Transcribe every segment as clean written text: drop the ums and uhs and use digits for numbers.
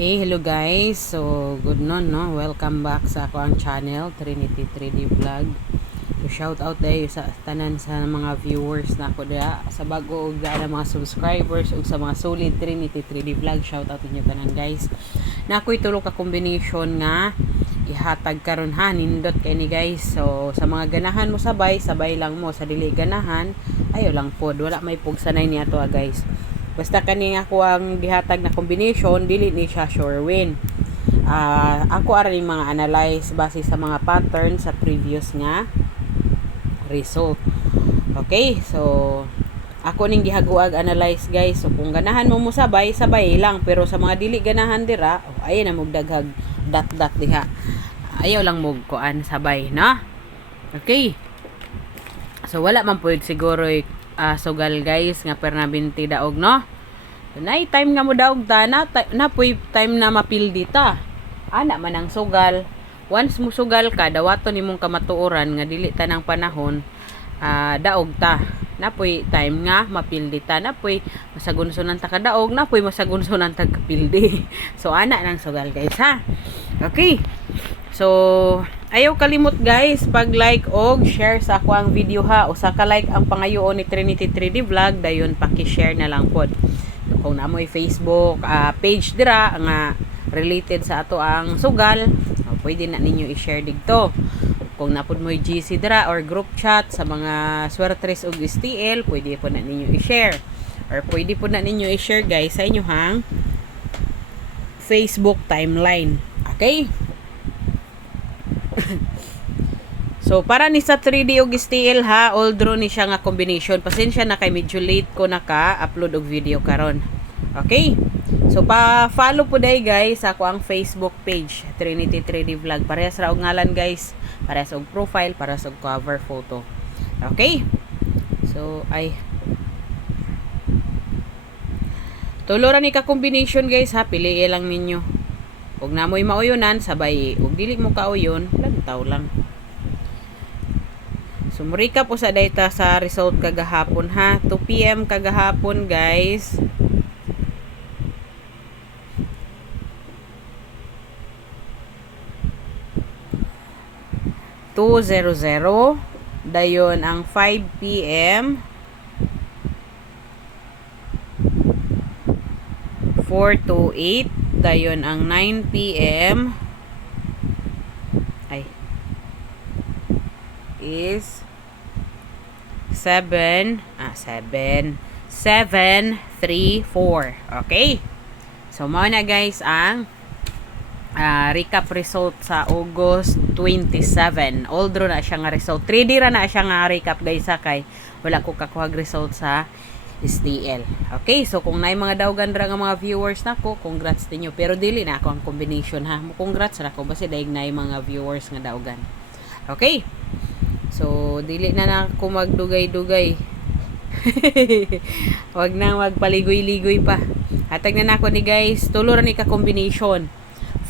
Okay, hello guys. So, good noon, no? Welcome back sa ako ang channel, Trinity 3D Vlog. So, shout out dahil sa tanan sa mga viewers na ako daya, sa bago ug na mga subscribers ug sa mga solid Trinity 3D Vlog. Shout out inyo tanan guys. Na ako'y tulo ka combination nga ihatag karon ha, nindot kay ni guys. So, sa mga ganahan mo sabay lang mo. Sa dili ganahan, ayo lang pod. Wala may pugsanay niya to guys. Basta kani ako ang gihatag na combination, dili ni siya sure win. Ako aring mga analyze base sa mga pattern sa previous nga result. Okay, so ako ning gihaguag analyze guys. So kung ganahan mo sabay lang, pero sa mga dili ganahan dira, ayun na magdaghag dot diha. Ayaw lang mo kuan sabay, no? Okay. So wala man pud siguro sugal guys nga per na 20 daog, no? Nay time nga mo daog ta na puy time na mapildi ta. Ana man ang sugal. Once mo sugal ka, dawaton nimong kamatuoran nga dili ta ng panahon daog ta. Na puy time nga mapildi ta, na puy masagunsunan ta ka daog, na puy masagunsunan ta kapildi. So ana nang sugal guys ha. Okay. So, ayaw kalimot guys, pag-like og share sa ako ang video ha. Usa ka like ang pangayoon ni Trinity 3D Vlog, dayon paki-share na lang pod. Kung naamoy Facebook page dira nga related sa ato ang sugal, pwede na ninyo i-share digto. Kung napod mo GC dira or group chat sa mga swertres og STL, pwede po na ninyo i-share. Or pwede po na ninyo i-share guys sa inyo hang Facebook timeline. Okay? So para ni sa 3D og STL ha, all draw ni siya nga combination. Pasensya na kay medyo late ko naka-upload og video karon. Okay? So pa-follow po day guys ako ang Facebook page, Trinity 3D Vlog. Parehas ra og ngalan guys, parehas og profile, parehas og cover photo. Okay? So tuluran ni ka combination guys ha, pili lang ninyo. Ug namoy mauyonan sabay, ug dili mo kauyon, lantaw lang. So, murika po sa data sa result kagahapon ha. 2 PM kagahapon guys. $200. Dayon ang 5 PM. 428. Dayon ang 9 PM. Is 734. Okay? So, mao na guys ang recap result sa August 27. All draw na siya nga result. 3D ra na siya nga recap guys ha, kay wala ko kakuhag result sa STL. Okay? So, kung naay mga dawgan ra nga mga viewers nako, congrats ninyo. Pero dili na ako ang combination ha. Congrats ra ko basi daig naay mga viewers nga dawgan. Okay? So, dili na ako magdugay-dugay. Wag na magpaligoy-ligoy pa. Hatag na nako ni guys, tuluran ni ka combination.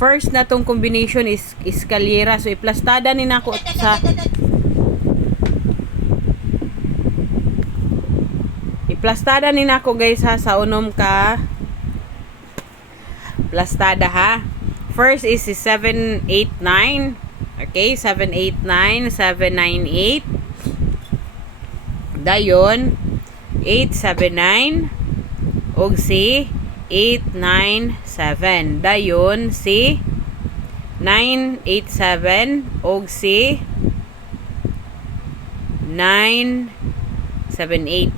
First na tong combination is escalera. So, iplastada ni nako sa iplastada ni nako guys ha sa unom ka plastada ha. First is 789. Okay, 789, 798. Dayon 879 og si 897. Dayon si 987 og si 978.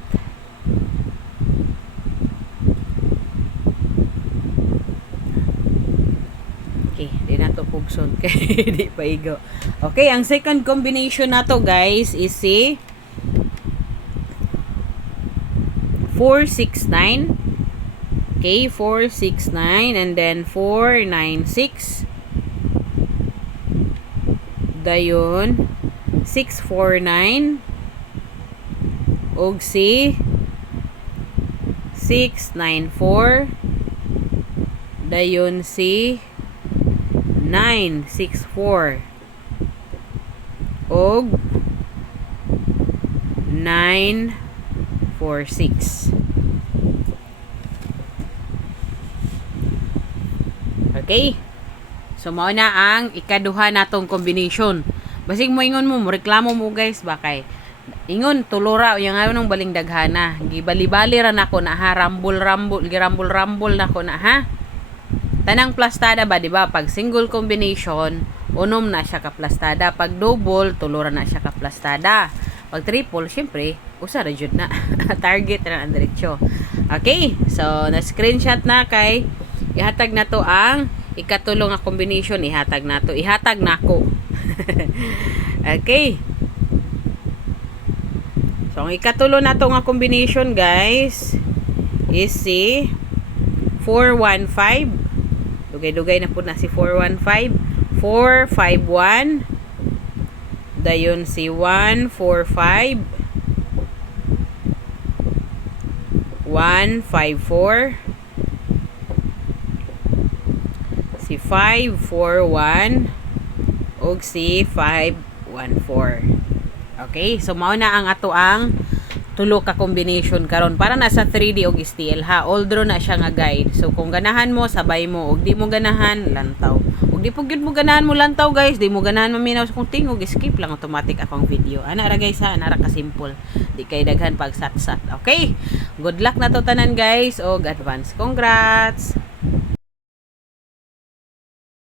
Di na to pugson kay di pa igo. Okay, ang second combination na to guys is si 469. Okay, 469 and then 496. Dayon 649 og si 694. Dayon si 964 og 946. Okay? So mao na ang ikaduha natong combination. Basig mo ingon mo reklamo mo guys bakay. Ingon tulura yang nung baling daghana. Gibali-bali ra nako na ha, girambol-rambol nako na ha. Tanang plastada ba, di ba? Pag single combination, unom na siya ka plastada. Pag double, tulura na siya ka plastada. Pag triple, syempre, usa ra jud na. Target na ang diretso. Okay, so na-screenshot na kay ihatag na to ang ikatulo nga combination, ihatag na ko. Okay. So, ang ikatulo na to nga combination, guys, is si 415. Dugay-dugay na po na si 415. 451. Dayon si 145. 154. Si 541. O si 514. Okay, so mao na ang ato ang tulo ka combination karon para na sa 3D og steel ha. Although na siya nga guide. So kung ganahan mo sabay mo, og di mo ganahan lantaw. Og di pud gyud mo ganahan mo lantaw guys, di mo ganahan maminaw sa kung tingog skip lang automatic akong video. Ana ra guys ha, ana ra ka simple. Di kay daghan pag sat-sat. Okay? Good luck na to tanan guys og advance congrats.